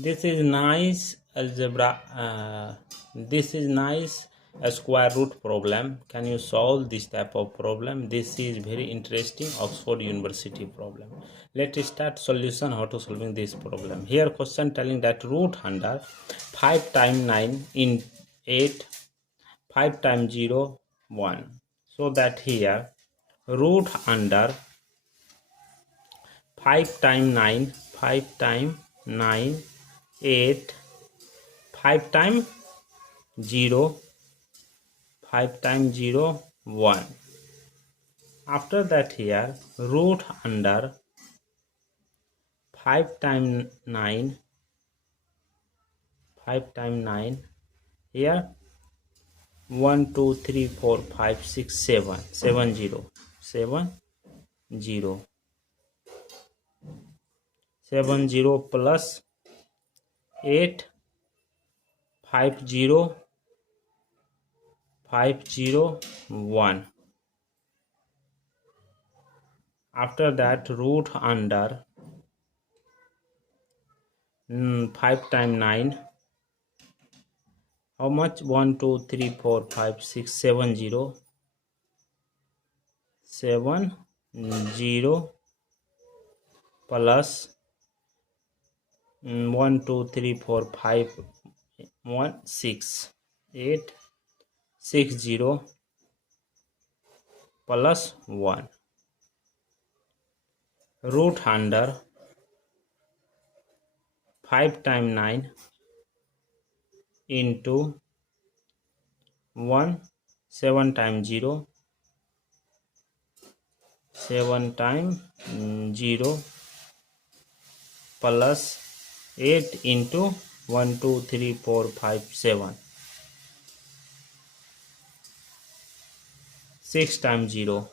This is nice algebra. This is nice a square root problem. Can you solve this type of problem? This is very interesting Oxford University problem. Let's start solution. How to solving this problem? Here question telling that root under 5 times 9 in 8, 5 times 0, 1. So that here root under 5 times 9, 5 times 9, 8, 5 times 0, 5 times 0, 1. After that here root under 5 times 9, 5 times 9, here 1, 2, 3, 4, 5, 6, 7, 7, 0, 7, 0, 7, 0 plus 8, 5, 0, 5, 0, 1. After that root under 5 times 9, how much? 1, 2, 3, 4, 5, 6, 7, 0, 7, 0 plus 1, 2, 3, 4, 5, 1, 6, 8, 6, 0 plus 1. Root under 5 times 9 into 1, 7 times 0, 7 times 0 plus 8 into 1, 2, 3, 4, 5, 7, 6 times 0,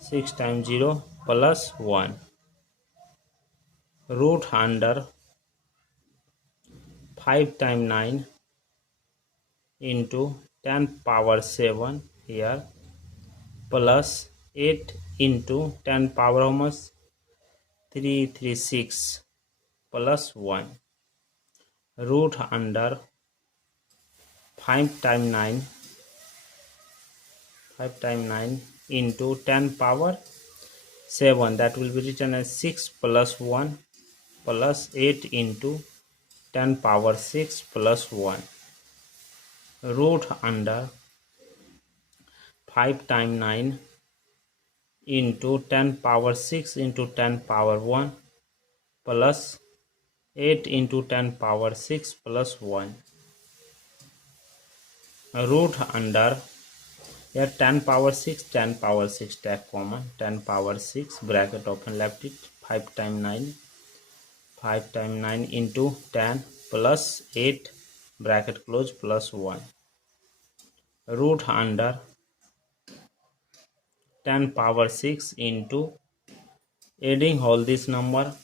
6 times 0 plus 1. Root under 5 times 9 into 10 power 7 here plus 8 into 10 power how much? 336 plus 1. Root under 5 times 9, 5 times 9 into 10 power 7, that will be written as 6 plus 1 plus 8 into 10 power 6 plus 1. Root under 5 times 9 into 10 power 6 into 10 power 1 plus 8 into 10 power 6 plus 1. Root under here 10 power 6, 10 power 6 take common, 10 power 6 bracket open left it, 5 times 9, 5 times 9 into 10 plus 8 bracket close plus 1. Root under 10 power 6 into adding all this number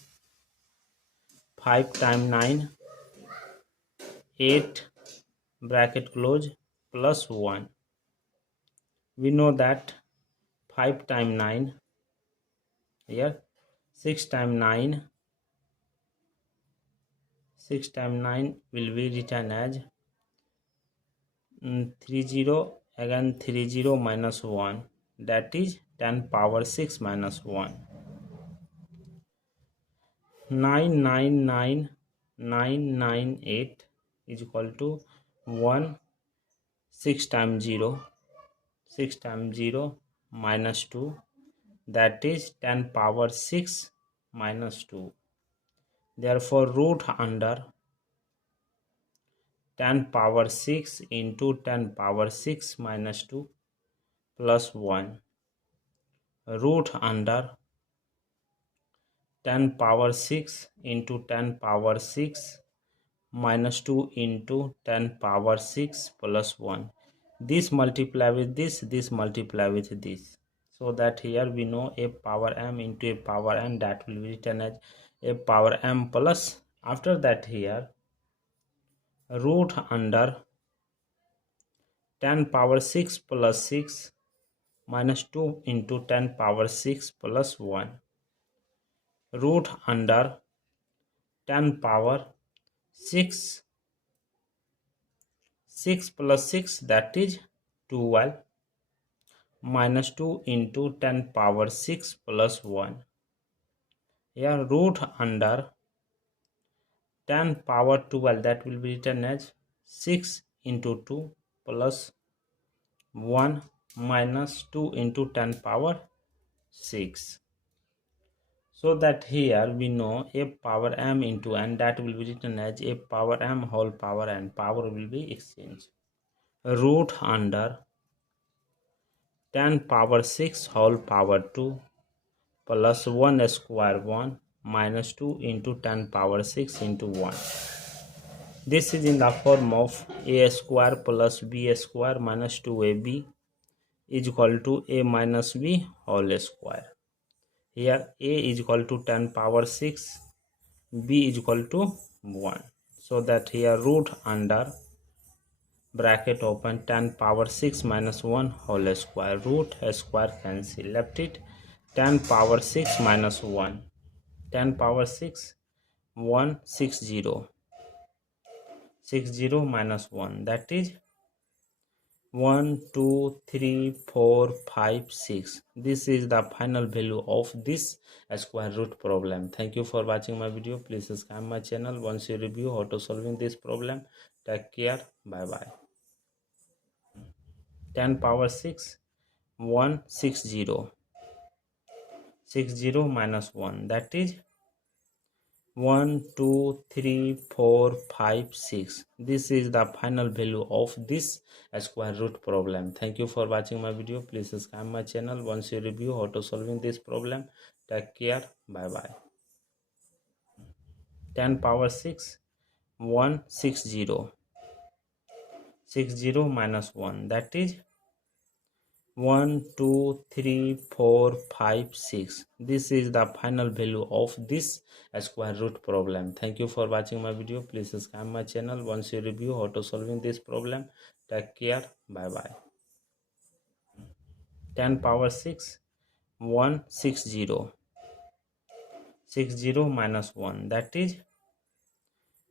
5 times 9, 8 bracket close plus 1. We know that 5 times 9 here 6 times 9, 6 times 9 will be written as 30 again 30 minus 1, that is 10 power 6 minus 1. 999998 is equal to 1. 6 times 0, 6 times 0 minus 2, that is 10 power 6 minus 2. Therefore root under 10 power 6 into 10 power 6 minus 2 plus 1. Root under 10 power 6 into 10 power 6 minus 2 into 10 power 6 plus 1. This multiply with this multiply with this. So that here we know a power m into a power n, that will be written as a power m plus. After that here root under 10 power 6 plus 6 minus 2 into 10 power 6 plus 1. root under 10 power 6, 6 plus 6, that is 12, minus 2 into 10 power 6 plus 1. Here root under 10 power 12, that will be written as 6 into 2 plus 1 minus 2 into 10 power 6. So that here we know a power m into n, that will be written as a power m whole power n. Power will be exchanged. Root under 10 power 6 whole power 2 plus 1 square 1 minus 2 into 10 power 6 into 1. This is in the form of a square plus b square minus 2ab is equal to a minus b whole square. Here a is equal to 10 power 6, b is equal to 1. So that here root under bracket open 10 power 6 minus 1 whole square, root square cancel, left it 10 power 6 minus 1, 10 power 6, 1, 60, 60 minus 1, that is 1, 2, 3, 4, 5, 6. This is the final value of this square root problem. Thank you for watching my video. Please subscribe my channel. Once you review how to solving this problem, take care. Bye bye. 10 power 6, 1, 60, 60 minus 1, that is 1, 2, 3, 4, 5, 6. This is the final value of this square root problem. Thank you for watching my video. Please subscribe my channel. Once you review how to solving this problem, take care. Bye bye. 10 power 6, 1, 60, 60 minus 1, that is 1, 2, 3, 4, 5, 6. This is the final value of this square root problem. Thank you for watching my video. Please subscribe my channel. Once you review how to solving this problem, take care. Bye bye. 10 power 6, 1, 60, 60 minus 1, that is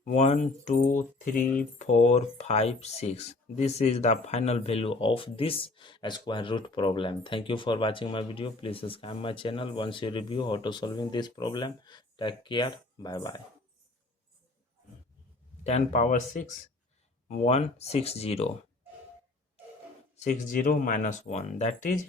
1, 2, 3, 4, 5, 6. This is the final value of this square root problem. Thank you for watching my video. Please subscribe my channel. Once you review how to solving this problem, take care. Bye bye. 10 power 6, 1, 60, 60 minus 1, that is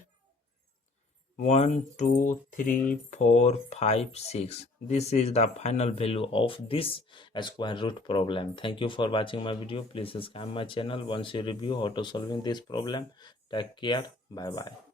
1, 2, 3, 4, 5, 6. This is the final value of this square root problem. Thank you for watching my video. Please subscribe my channel. Once you review how to solving this problem, take care. Bye bye.